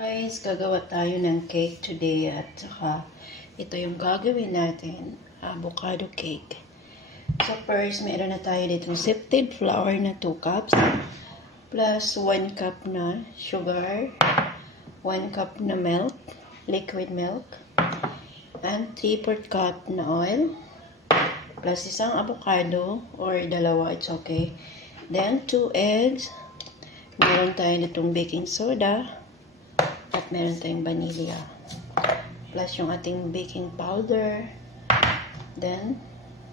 Guys, gagawa tayo ng cake today at saka ito yung gagawin natin, avocado cake. So first, meron na tayo dito sifted flour na 2 cups plus 1 cup na sugar, 1 cup na milk, liquid milk, and 3/4 cup na oil plus isang avocado or dalawa, it's okay. Then 2 eggs, meron tayo ditong baking soda, at meron tayong vanilla. Plus yung ating baking powder. Then,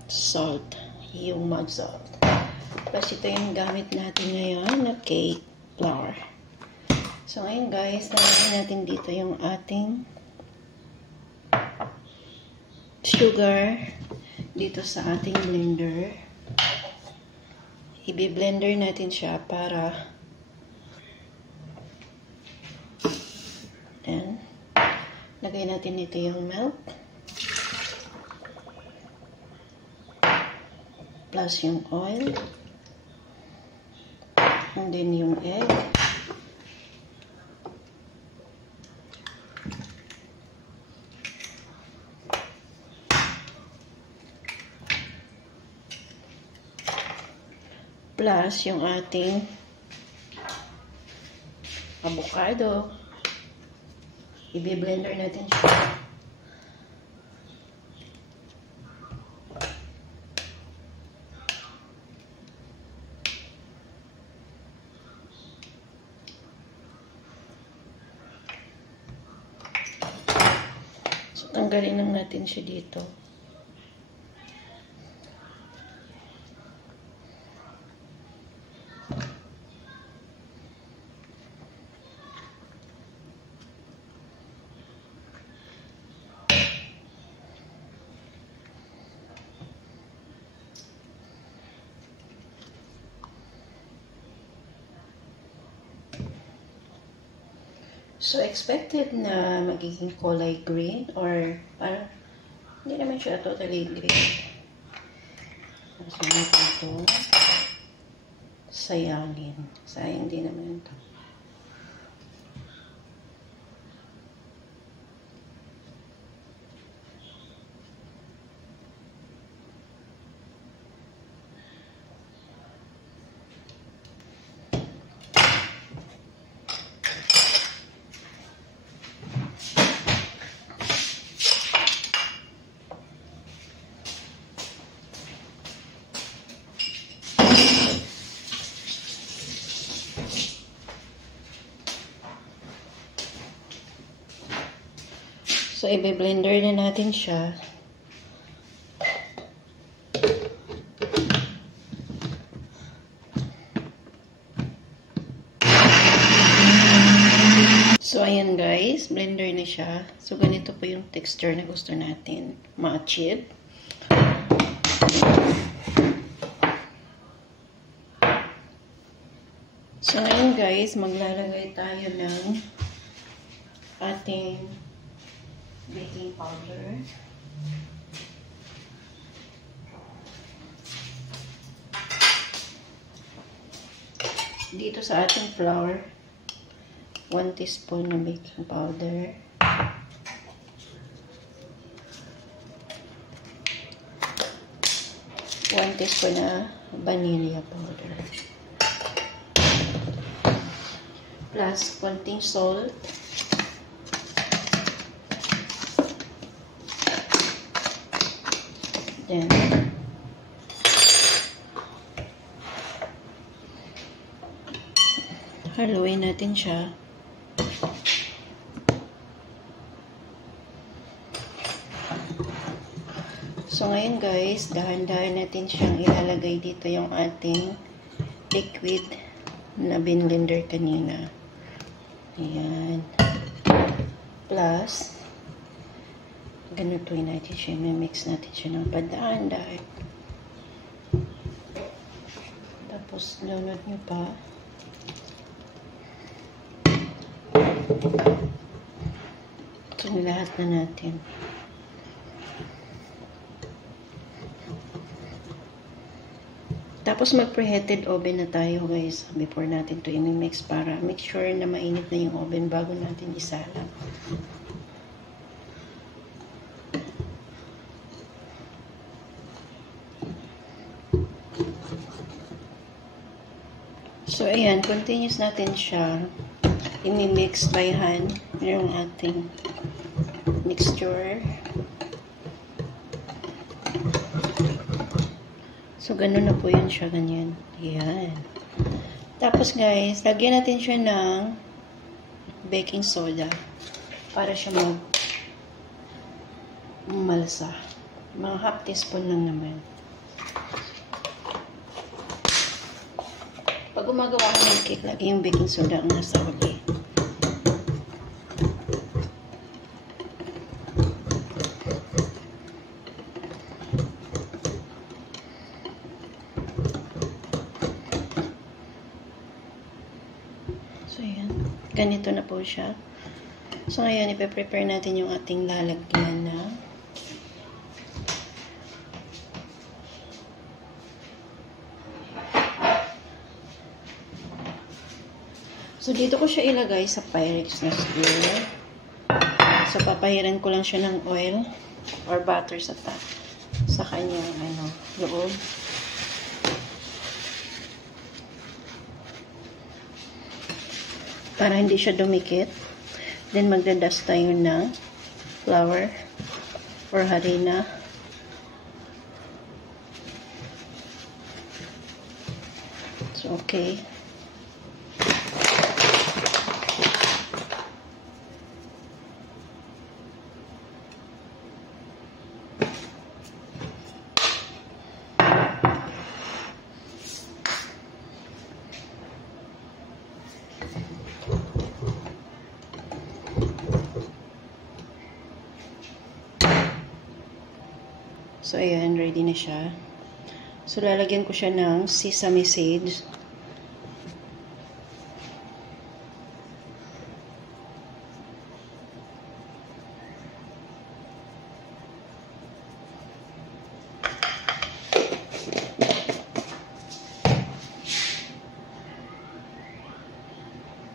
salt. Yung mud salt. Plus ito yung gamit natin ngayon na cake flour. So ngayon guys, nalagyan natin dito yung ating sugar dito sa ating blender. I-blender natin siya para and lagay natin dito yung milk plus yung oil and then yung egg plus yung ating avocado. I-blender natin siya. So, tanggalin lang natin siya dito. So, expected na magiging kulay green or parang hindi naman siya totally green. So, natin ito sayangin. Sayang din naman ito. So, i-blender na natin siya. So, ayan guys, blender na siya. So, ganito po yung texture na gusto natin ma-achieve. So, ngayon guys, maglalagay tayo ng ating baking powder. Dito sa ating flour, 1 teaspoon na baking powder. One teaspoon na vanilla powder. Plus, konting salt. Then, haluin natin siya. So, ngayon guys, dahan-dahan natin siyang ilalagay dito yung ating liquid na binlender kanina. Ayan. Plus, ganutuin natin siya. Mix natin siya ng padahan-dahan. Tapos, lunod nyo pa. Ito lahat na natin. Tapos mag-preheated oven na tayo guys before natin to i-mix para make sure na mainit na yung oven bago natin isalang. So ayan, continuous natin siya i-mix by hand yung ating mixture. So, ganun na po yun siya, ganyan. Ayan. Tapos, guys, lagyan natin siya ng baking soda para siya malasa. Mga half teaspoon lang naman. Pag gumagawa ko ng cake, lagi yung baking soda ang nasa huli. So, ayan. Ganito na po siya. So, ngayon, ipe-prepare natin yung ating lalagyan na so, dito ko siya ilagay sa Pyrex na square. So, papahiran ko lang siya ng oil or butter sa kanyang loob. Para hindi siya dumikit. Then, magdadust tayo ng flour or harina. So, okay. So, ayan, ready na siya. So, lalagyan ko siya ng sesame seeds.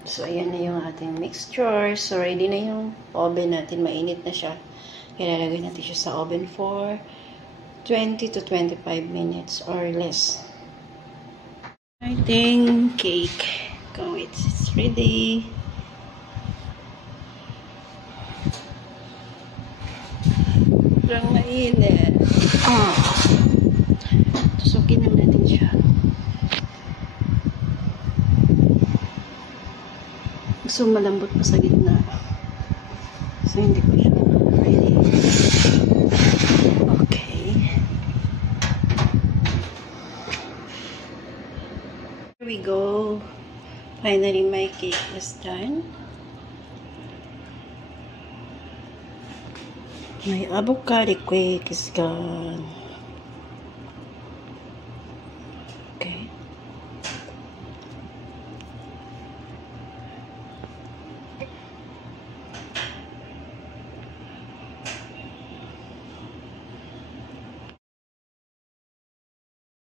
So, ayan na yung ating mixture. So, ready na yung oven natin. Mainit na siya. Kaya lalagay natin siya sa oven for 20 to 25 minutes or less. Ating cake. Go, it's ready. Sobrang mainit. Tusukin na natin siya. So, malambot pa sa gitna. So, hindi ko siya ready. Here we go. Finally, my cake is done. My avocado cake is gone.